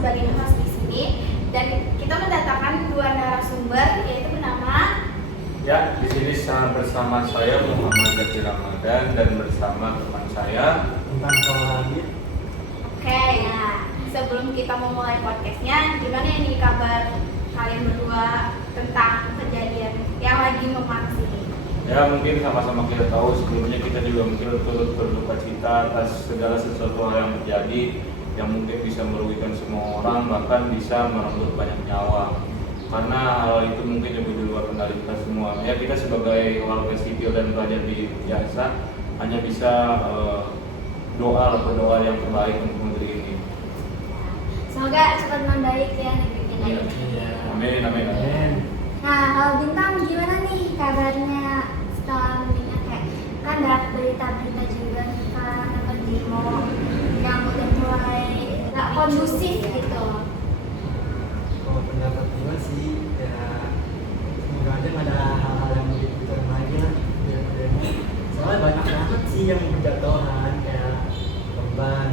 sebagai host di sini dan kita mendatangkan dua narasumber yaitu bernama. Ya, di sini bersama saya Muhammad Gati Ramadan dan bersama teman saya tentang Soalabit. Oke, nah sebelum kita memulai podcastnya, gimana ini kabar kalian berdua tentang kejadian yang lagi memanas ini? ya mungkin sama-sama kita tahu sebelumnya kita juga mungkin turut berduka cita atas segala sesuatu hal yang terjadi yang mungkin bisa merugikan semua orang, bahkan bisa merenggut banyak nyawa. Karena hal itu mungkin juga di luar kendali kita semua. Ya, kita sebagai warga sipil dan pelajar di biasa hanya bisa berdoa yang terbaik untuk negeri ini. Semoga cepat membaik ya negeri kita ini. Amin, amin, amin. Nah, kalau Bintang gimana nih kabarnya setelah mendengar kayak kan dapat berita-berita juga nih kan apa demo yang udah mulai nggak kondusif gitu. Kalau pendapat gue sih ya semoga aja nggak ada hal-hal yang lebih besar lagi lah daripada ini. Soalnya banyak banget sih yang berjatuhan kayak korban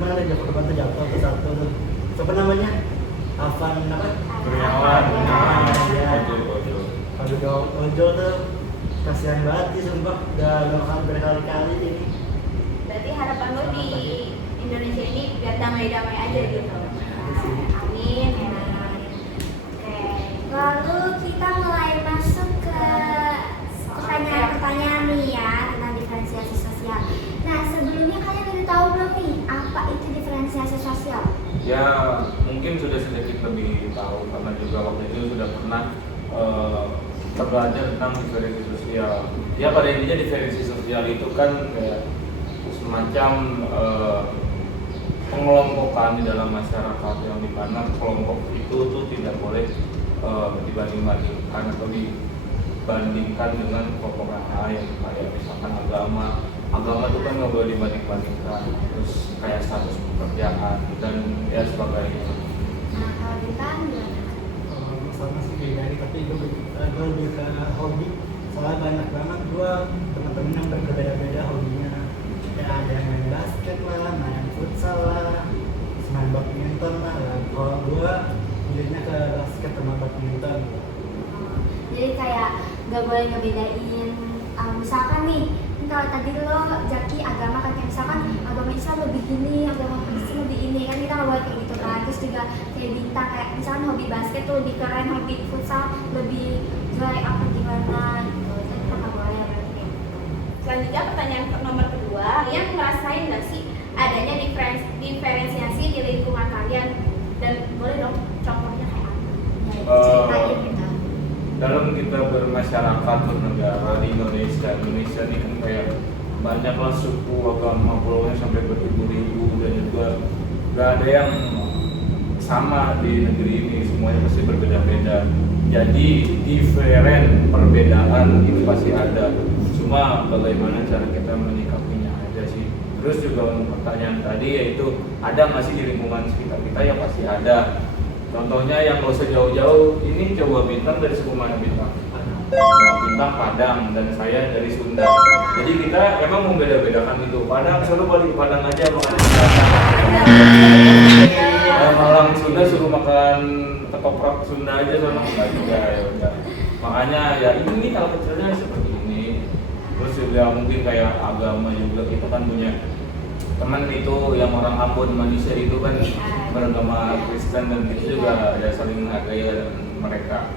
mana ada korban tuh jatuh tuh satu tuh siapa namanya Afan apa? Kurniawan. Ya. Betul. Kalau Ojo tuh kasihan banget sih sumpah udah lokan berkali-kali ini. Berarti harapan lo di Indonesia ini biar damai-damai aja gitu. Amin ya. Oke. Lalu kita mulai masuk ke pertanyaan-pertanyaan nih ya tentang diferensiasi sosial. Nah, sebelumnya kalian udah tahu belum nih apa itu diferensiasi sosial? Ya, mungkin sudah sedikit lebih tahu karena juga waktu itu sudah pernah belajar tentang diferensi sosial. Ya, pada intinya diferensi sosial itu kan kayak semacam pengelompokan di dalam masyarakat yang dimana kelompok itu tuh tidak boleh dibanding-bandingkan atau dibandingkan dengan kelompok yang lain, kayak misalkan agama itu kan nggak boleh dibanding-bandingkan, terus kayak status pekerjaan dan ya sebagainya. Nah, kalau kita gimana? Sama sih beda nih, tapi gue lebih ke hobi. Soalnya banyak banget gue teman-teman yang berbeda-beda hobinya. Kayak ada yang main basket lah, main futsal lah, main badminton lah. Kalau gue milihnya ke basket sama badminton. Jadi kayak nggak boleh ngebedain, misalkan nih, kalau tadi lo Jaki agama kan kayak misalkan agama Islam lebih gini, agama Kristen lebih ini kan kita nggak boleh kayak gitu kan. Terus juga kayak Bintang kayak misalkan hobi basket tuh lebih keren, hobi futsal lebih jelek apa gimana gitu. Jadi kita nggak boleh berarti kayak gitu. Selanjutnya pertanyaan nomor kedua, kalian ngerasain nggak sih adanya diferensiasi di lingkungan kalian dan boleh dong contohnya kayak apa? Ceritain gitu. Dalam kita bermasyarakat bernegara di Indonesia ini kan kayak banyaklah suku, agama, pulaunya sampai beribu-ribu dan juga gak ada yang sama di negeri ini, semuanya pasti berbeda-beda. Jadi different, perbedaan itu pasti ada, cuma bagaimana cara kita menyikapinya aja sih. Terus juga untuk pertanyaan tadi yaitu ada nggak sih di lingkungan sekitar kita? Ya pasti ada. Contohnya yang nggak usah jauh-jauh, ini coba Bintang dari suku mana Bintang? Nah, Bintang Padang dan saya dari Sunda. Jadi kita emang membeda-bedakan itu. Padang suruh balik ke Padang aja makan Malang Sunda suruh makan ketoprak Sunda aja sama enggak juga ya udah. Makanya ya ini hal kecilnya seperti ini. Terus juga mungkin kayak agama juga kita kan punya teman itu yang orang Ambon Malaysia itu kan beragama Kristen dan itu juga ya saling menghargai mereka.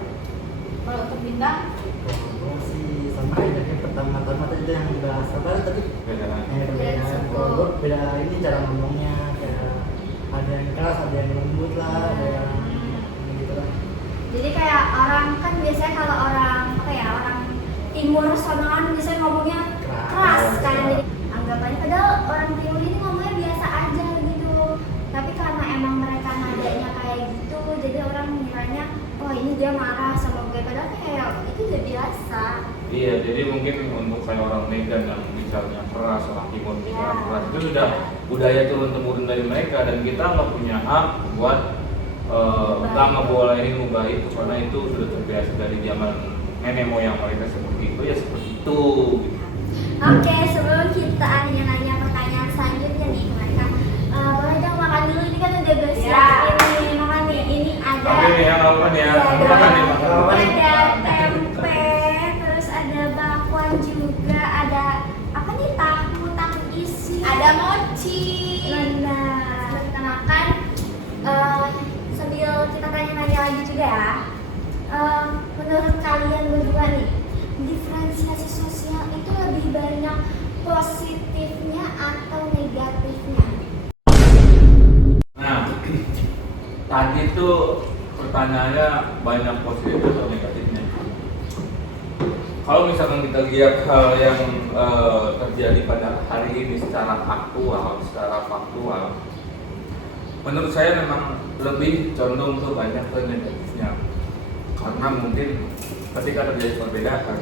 Kalau untuk Bintang, Kalau sih sama aja kayak pertama-tama tadi yang dibahas apa tadi? Beda. Kalau gue beda ini cara ngomongnya kayak ada yang keras, ada yang lembut lah, ada yang gitu lah. jadi kayak orang kan biasanya kalau orang apa ya orang timur sama kan biasanya ngomongnya keras kan, jadi anggapannya padahal orang timur ini ngomongnya biasa aja gitu, tapi karena emang mereka nadanya kayak gitu jadi orang ngiranya oh ini dia marah sama gue padahal kayak itu udah biasa. Iya, jadi mungkin untuk kayak orang Medan yang bicaranya keras, orang Timur bicara keras itu sudah budaya turun-temurun dari mereka dan kita nggak punya hak buat nggak ngebolehin ubah itu karena itu sudah terbiasa dari zaman nenek moyang mereka seperti itu ya seperti itu. Oke, sebelum kita nanya pertanyaan selanjutnya nih ke mereka, boleh dong makan dulu, ini kan udah bersiapin Mochi. Nah, perkenalkan, sambil kita tanya-tanya lagi juga ya. Menurut kalian berdua nih, diferensiasi sosial itu lebih banyak positifnya atau negatifnya? Nah, tadi tuh pertanyaannya banyak positif atau negatifnya. Kalau misalkan kita lihat hal yang terjadi pada hari ini secara faktual, menurut saya memang lebih condong ke banyak ke negatifnya. Karena mungkin ketika terjadi perbedaan,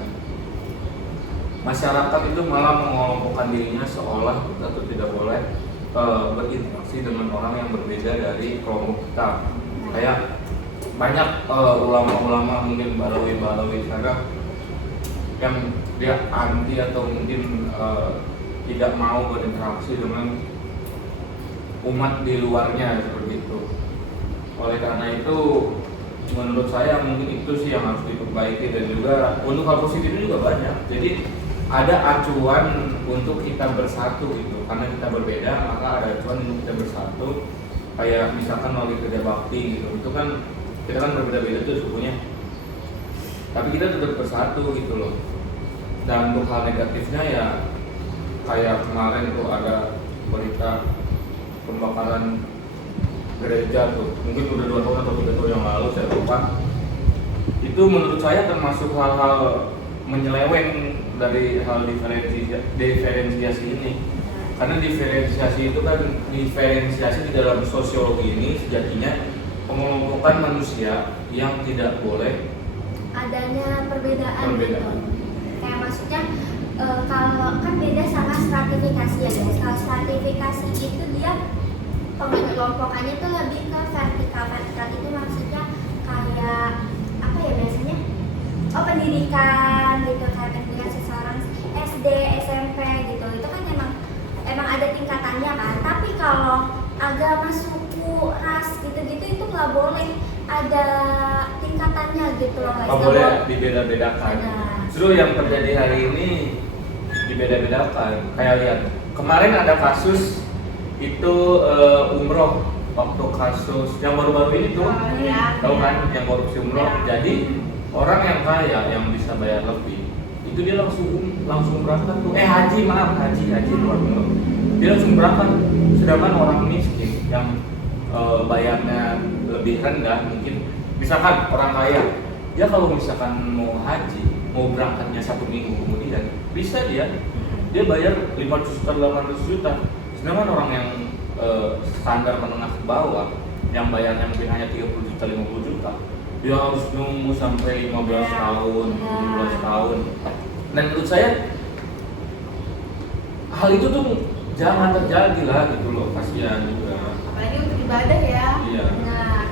masyarakat itu malah mengelompokkan dirinya seolah kita tuh tidak boleh berinteraksi dengan orang yang berbeda dari kelompok kita. Kayak banyak ulama-ulama mungkin balawi sana yang dia anti atau mungkin tidak mau berinteraksi dengan umat di luarnya seperti itu. Oleh karena itu menurut saya mungkin itu sih yang harus diperbaiki, dan juga untuk hal positif juga banyak. Jadi ada acuan untuk kita bersatu gitu, karena kita berbeda maka ada acuan untuk kita bersatu. Kayak misalkan melalui kerja bakti gitu, itu kan kita kan berbeda-beda tuh sukunya, tapi kita tetap bersatu gitu loh. Dan untuk hal negatifnya ya kayak kemarin itu ada berita pembakaran gereja tuh, mungkin udah 2 tahun atau 3 tahun yang lalu saya lupa. Itu menurut saya termasuk hal-hal menyeleweng dari hal diferensiasi ini. Karena diferensiasi itu kan diferensiasi di dalam sosiologi ini sejatinya pengelompokan manusia yang tidak boleh Adanya perbedaan. Gitu. Kayak maksudnya kalau kan beda sama stratifikasi ya guys. Kalau stratifikasi itu dia pengelompokannya tuh lebih ke vertikal. Vertikal itu maksudnya kayak apa ya biasanya? Oh, pendidikan gitu, kayak pendidikan seseorang SD, SMP gitu. Itu kan emang ada tingkatannya kan. Tapi kalau agama, suku, ras gitu-gitu itu nggak boleh ada tingkatannya gitu loh guys. Nggak boleh dibeda-bedakan. Justru yang terjadi hari ini dibeda-bedakan. Kayak lihat kemarin ada kasus itu umroh, waktu kasus yang baru-baru ini tuh, tahu kan yang korupsi umroh. Jadi orang yang kaya yang bisa bayar lebih itu dia langsung berangkat tuh, haji luar umroh, dia langsung berangkat. Sedangkan orang miskin yang bayarnya lebih rendah, mungkin misalkan orang kaya, dia kalau misalkan mau haji, mau berangkatnya 1 minggu kemudian, bisa dia bayar 500 juta, 800 juta. Sedangkan orang yang standar menengah ke bawah yang bayarnya mungkin hanya 30 juta, 50 juta, dia harus nunggu sampai 15 tahun, 17 tahun. Dan menurut saya hal itu tuh jangan terjadi lah gitu loh, kasihan juga. Apalagi untuk ibadah ya. Iya. Nah,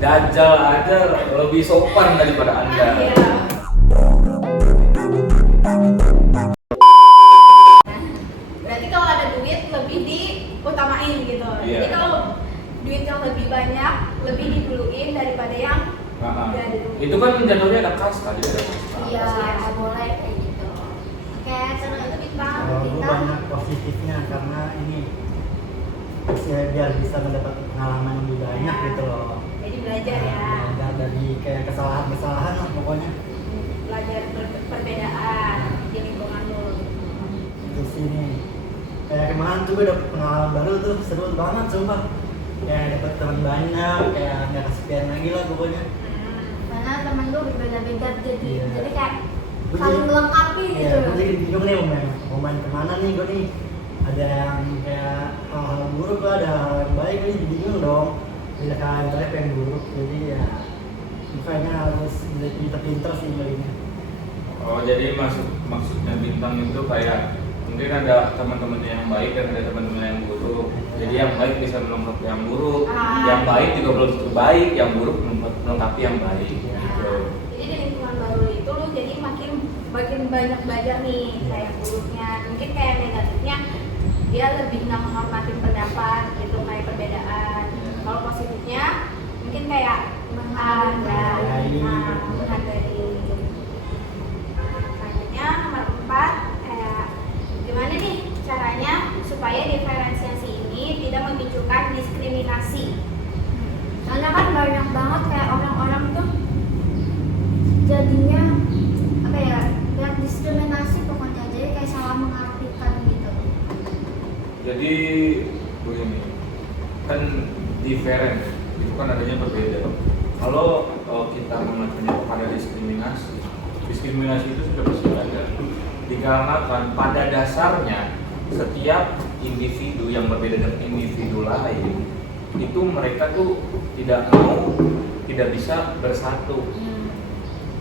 Dajjal aja lebih sopan daripada Anda. Iya. Berarti kalau ada duit lebih diutamain gitu. Iya. Jadi kalau duit yang lebih banyak lebih diduluin daripada yang nggak ada duit. Itu kan jatuhnya ada kasta, jadi ada kasta. iya nggak boleh kayak gitu. Oke, terus itu Kalau gue kita banyak positifnya karena ini biar bisa mendapat pengalaman yang lebih banyak gitu loh. Jadi belajar ya. Belajar dari kayak kesalahan-kesalahan lah pokoknya. Belajar perbedaan di lingkungan lu. Terus sini kayak kemarin tuh gue dapet pengalaman baru tuh, seru banget sumpah. Kayak dapet teman banyak, kayak nggak kesepian lagi lah pokoknya. karena temen gue berbeda-beda Iya. jadi kayak Gue saling jadi- melengkapi Iya, gitu. gue jadi bingung nih mau main kemana nih gue nih. Ada yang kayak hal-hal buruk lah, ada hal yang baik, gue jadi bingung dong. Bila hal yang baik yang buruk, jadi ya makanya harus pinter-pinter sih belinya. Oh, jadi maksudnya bintang itu kayak mungkin ada teman-teman yang baik dan ada teman-teman yang buruk. Jadi yang baik bisa melengkapi yang buruk, yang baik juga belum tentu baik, yang buruk melengkapi yang baik. Gitu. Jadi di lingkungan baru itu lu jadi makin banyak belajar nih kayak buruknya. Mungkin kayak negatifnya dia lebih nggak menghormati pendapat gitu, kayak perbedaan. Kalau positifnya mungkin kayak menghargai. Selanjutnya nomor 4, gimana nih caranya supaya diferensiasi diskriminasi. Soalnya kan banyak banget kayak orang-orang tuh jadinya apa ya, lihat diskriminasi pokoknya, jadi kayak salah mengartikan gitu. Jadi begini, kan different itu kan adanya berbeda. Kalau kita mengacunya kepada diskriminasi, diskriminasi itu sudah pasti ada. Dikarenakan pada dasarnya setiap individu yang berbeda dengan individu lain itu mereka tuh tidak bisa bersatu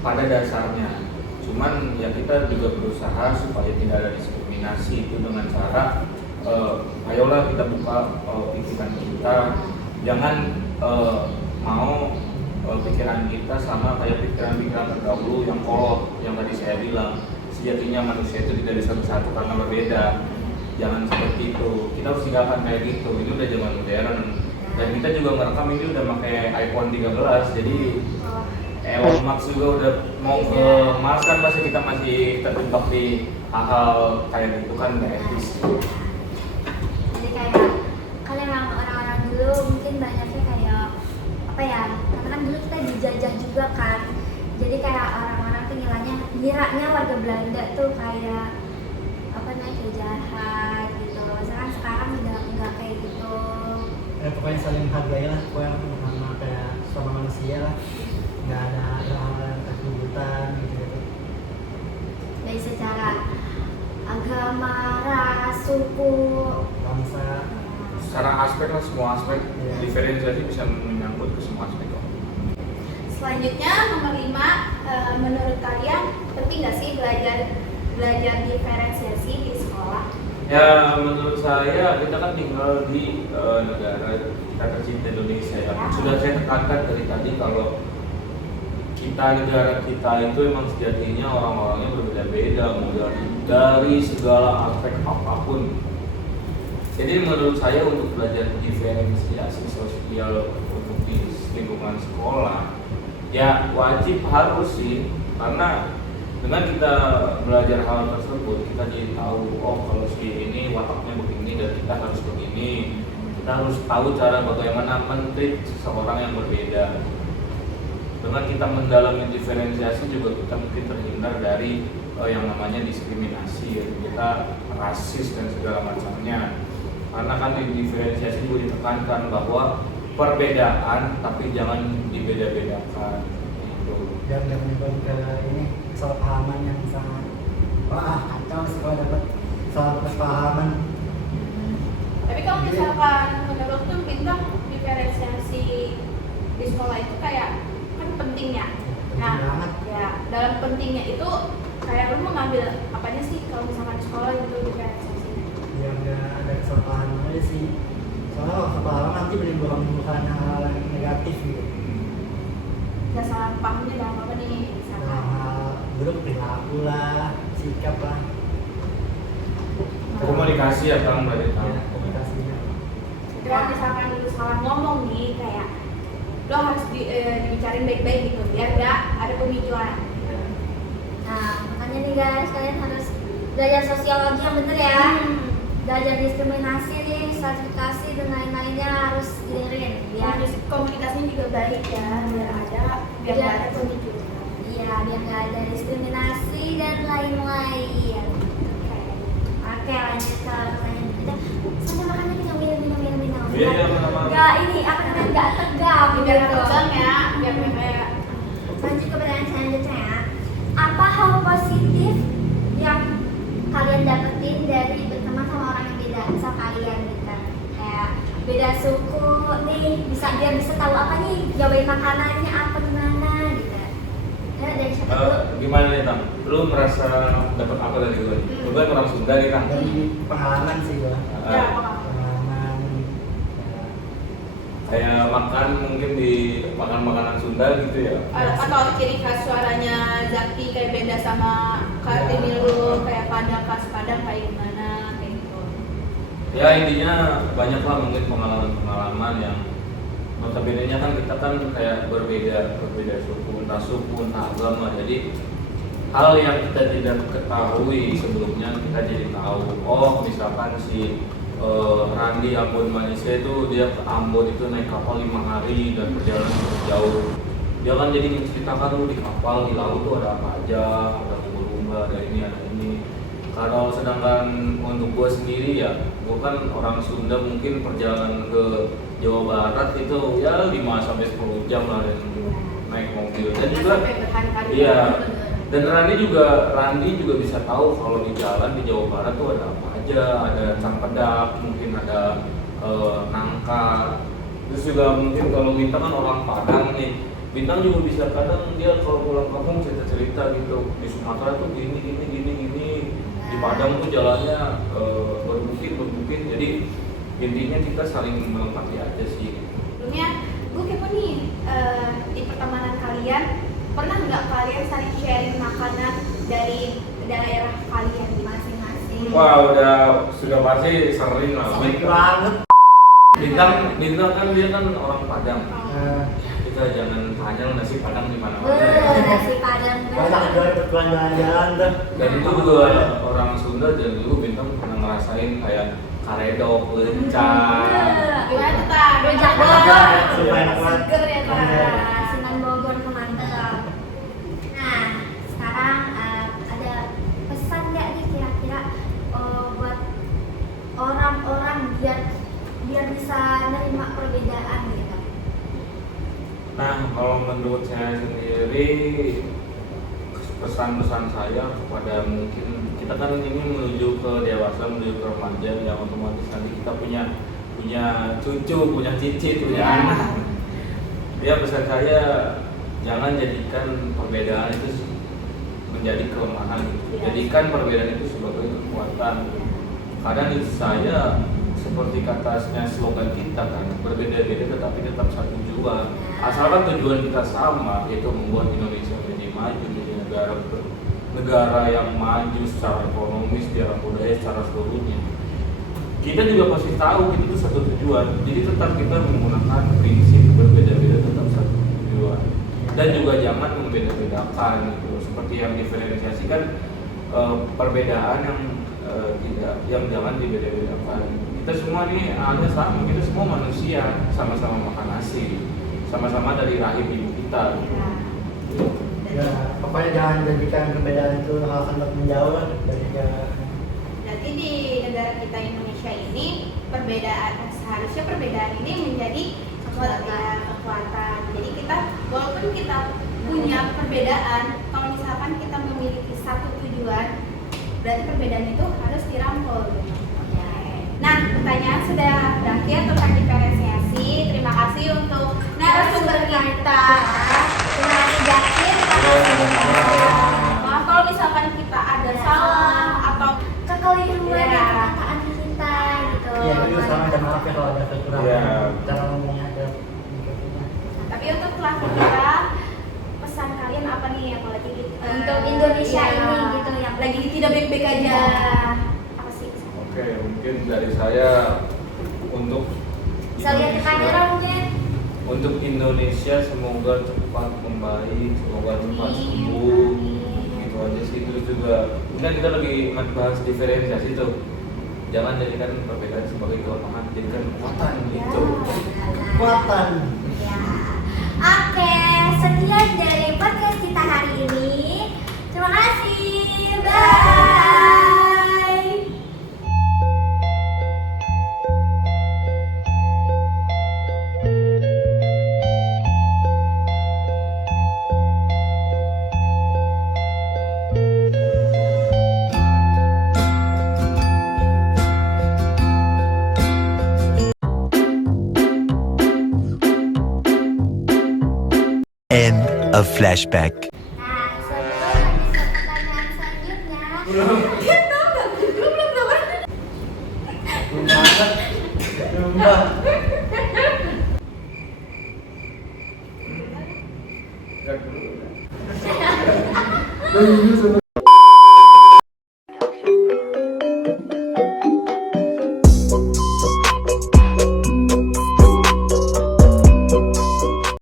pada dasarnya. Cuman ya kita juga berusaha supaya tidak ada diskriminasi itu dengan cara ayolah kita buka pikiran kita, jangan mau pikiran kita sama kayak pikiran-pikiran terdahulu yang kolot yang tadi saya bilang. Sejatinya manusia itu tidak bisa bersatu karena berbeda. Jangan seperti itu. Kita harus tinggalkan kayak gitu. Ini udah zaman modern. Dan kita juga ngerekam ini udah pakai iPhone 13. Jadi Elon Musk juga udah mau ke Mars kan, pasti kita masih terjebak di hal-hal kayak gitu kan, nggak etis. Jadi kayak kan emang orang-orang dulu mungkin banyaknya kayak apa ya, karena kan dulu kita dijajah juga kan, jadi kayak orang-orang tuh ngiranya warga Belanda tuh kayak apa namanya, kayak jahat gitu. Sekarang udah nggak kayak gitu. Pokoknya saling menghargai lah, pokoknya sama kayak sama manusia lah, nggak ada hal-hal yang kesulitan gitu. Dari secara agama, ras, suku, Bangsa. Secara aspek lah, semua aspek diferensiasi bisa menyangkut ke semua aspek. Selanjutnya nomor 5, menurut kalian penting nggak sih belajar diferensiasi di sekolah? Ya menurut saya kita kan tinggal di negara kita tercinta Indonesia ya. Sudah saya tekankan dari tadi kalau negara kita itu emang sejatinya orang-orangnya berbeda-beda, mulai dari segala aspek apapun. Jadi menurut saya untuk belajar diferensiasi sosial untuk di lingkungan sekolah ya wajib harus sih, karena dengan kita belajar hal tersebut kita jadi tahu oh kalau si ini wataknya begini dan kita harus begini. Kita harus tahu cara bagaimana men-treat seseorang yang berbeda. Dengan kita mendalami diferensiasi juga kita mungkin terhindar dari yang namanya diskriminasi, yaitu kita rasis dan segala macamnya. Karena kan di diferensiasi juga ditekankan bahwa perbedaan tapi jangan dibeda-bedakan gitu. Biar nggak menimbulkan ke ini kesalahpahaman yang sangat kacau sih kalau dapat salah kesalahpahaman. Tapi kalau misalkan menurut tuh bintang diferensiasi di sekolah itu kayak kan pentingnya. Nah, banget. ya dalam pentingnya itu kayak lu mengambil apanya sih kalau misalkan di sekolah itu diferensiasi? Biar nggak ada kesalahpahaman aja sih. Soalnya kalau kesalahpahaman nanti menimbulkan hal yang negatif gitu. Gak salah pahamnya dalam apa nih? Dalam Misalkan hal buruk perilaku lah, sikap lah, Komunikasi ya Kang berarti Kang. ya, komunikasinya. kalau misalkan lu salah ngomong nih kayak lo harus dibicarain baik-baik gitu biar gak ada pemicuan. Nah, makanya nih guys, kalian harus belajar sosiologi yang bener ya. Belajar diskriminasi nih, stratifikasi dan lain-lainnya harus dengerin biar Komunikasinya juga baik ya biar gak ada pemicuan. iya, biar nggak ada diskriminasi dan lain-lain. Oke, lanjut ke pertanyaan kita. Sampai makannya tinggal minum. Iya, minum. Nggak ini apa namanya, nggak tegang Biar gak gitu. tegang ya, biar kayak Lanjut ke pertanyaan selanjutnya ya. Apa hal positif yang kalian dapetin dari berteman sama orang yang beda misal kalian gitu kan? Kayak beda suku nih, dia bisa tahu apa nih, nyobain makanannya apa gimana gitu. Ya, dari siapa dulu? Gimana nih Tang? Lu merasa dapat apa dari gue? Lu kan orang Sunda nih Kang. Dari pengalaman sih gua. ya apa Pengalaman. Kayak makan mungkin di makanan Sunda gitu ya. atau ciri khas suaranya Zaki kayak beda sama Kartini lu kayak Padang khas Padang kayak gimana kayak gitu. Ya intinya banyak lah mungkin pengalaman yang notabene-nya kan kita kan kayak berbeda suku, entah agama. Jadi hal yang kita tidak ketahui sebelumnya kita jadi tahu. Oh misalkan si Randi Ambon Malaysia itu dia ke Ambon itu naik kapal 5 hari dan perjalanan cukup jauh. Dia kan jadi menceritakan tuh di kapal di laut tuh ada apa aja, ada lumba-lumba, ada ini. Kalau sedangkan untuk gue sendiri ya, gue kan orang Sunda, mungkin perjalanan ke Jawa Barat itu ya 5 sampai 10 jam lah dan naik mobil. Dan juga iya. Dan Randi juga bisa tahu kalau di jalan di Jawa Barat tuh ada apa aja, ada cempedak, mungkin ada nangka. Terus juga mungkin kalau Bintang kan orang Padang nih, Bintang juga bisa kadang dia kalau pulang kampung cerita gitu, di Sumatera tuh gini. Di Padang tuh jalannya berbukit. Jadi intinya kita saling melengkapi aja sih. Sebelumnya gue kepo nih, di pertemanan kalian pernah nggak kalian saling sharing makanan dari daerah kalian di masing-masing? Wah, sudah pasti sering lah. Baik banget. Bintang kan dia kan orang Padang. Kita jangan tanya nasi Padang di mana-mana. Nasi Padang. Banyak jual bertuan jalan-jalan dah. Dan itu juga orang Sunda dan dulu Bintang pernah ngerasain kayak karedok, lencah. Gimana tuh Tan? Rujak Bogor. Seger ya Tan. Asinan Bogor tuh mantep. Nah, sekarang ada pesan nggak nih kira-kira buat orang-orang biar bisa nerima perbedaan gitu? Nah, kalau menurut saya sendiri pesan-pesan saya kepada mungkin kita kan ini menuju ke dewasa, menuju ke remaja yang otomatis nanti kita punya cucu, punya cicit, punya anak. Ya pesan saya jangan jadikan perbedaan itu menjadi kelemahan. Jadikan perbedaan itu sebagai kekuatan. Kadang itu saya seperti katanya slogan kita kan, berbeda-beda tetapi tetap satu tujuan. Asalkan tujuan kita sama, yaitu membuat Indonesia menjadi maju, menjadi negara yang maju secara ekonomi, secara budaya, secara seluruhnya. Kita juga pasti tahu itu satu tujuan. Jadi tetap kita menggunakan prinsip berbeda-beda tetap satu tujuan. Dan juga jangan membeda-bedakan gitu. Seperti yang diferensiasikan perbedaan yang jangan dibeda-bedakan. Kita semua nih hanya sama, kita semua manusia, sama-sama makan nasi, sama-sama dari rahim ibu kita. Ya, pokoknya jangan jadikan perbedaan itu hal sangat menjauh lah dari Jadi di negara kita Indonesia ini seharusnya perbedaan ini menjadi kekuatan. Jadi kita walaupun kita punya perbedaan, kalau misalkan kita memiliki satu tujuan, berarti perbedaan itu harus dirangkul. Nah, pertanyaan sudah berakhir tentang diferensiasi. Terima kasih untuk narasumber kita. Terima kasih Jaki. Maaf kalau misalkan kita ada salah atau Kekeliruan perkataan kita gitu. Iya, itu sama ada maaf ya kalau ada kekurangan. Iya. Cara ngomongnya ada. tapi untuk pelakon kita pesan kalian apa nih apalagi Untuk Indonesia iya, ini gitu yang lagi tidak baik-baik aja. Apa sih? Oke, mungkin dari saya untuk bisa lihat ke kamera mungkin. Untuk Indonesia semoga cepat membaik, semoga cepat sembuh. Gitu aja sih. Terus juga kan kita lagi bahas diferensiasi tuh. Jangan jadikan perbedaan sebagai kelemahan, jadikan kekuatan gitu. Kekuatan. Ya. Oke, sekian dari podcast kita hari ini. Terima kasih. Bye. End of flashback. Nah, sebelum lanjut ke pertanyaan selanjutnya. Belum banget. Belum banget. Belum